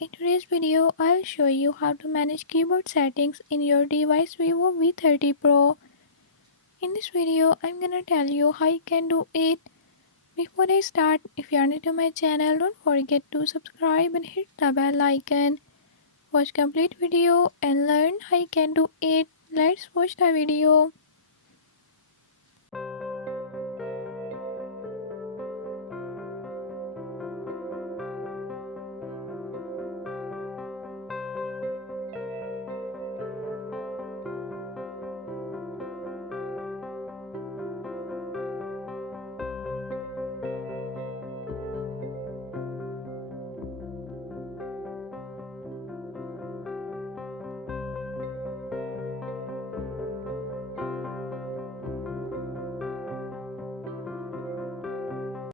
in today's video, I'll show you how to manage keyboard settings in your device Vivo V30 Pro. In this video, I'm gonna tell you how you can do it. Before I start, if you are new to my channel, don't forget to subscribe and hit the bell icon. Watch complete video and learn how you can do it. Let's watch the video.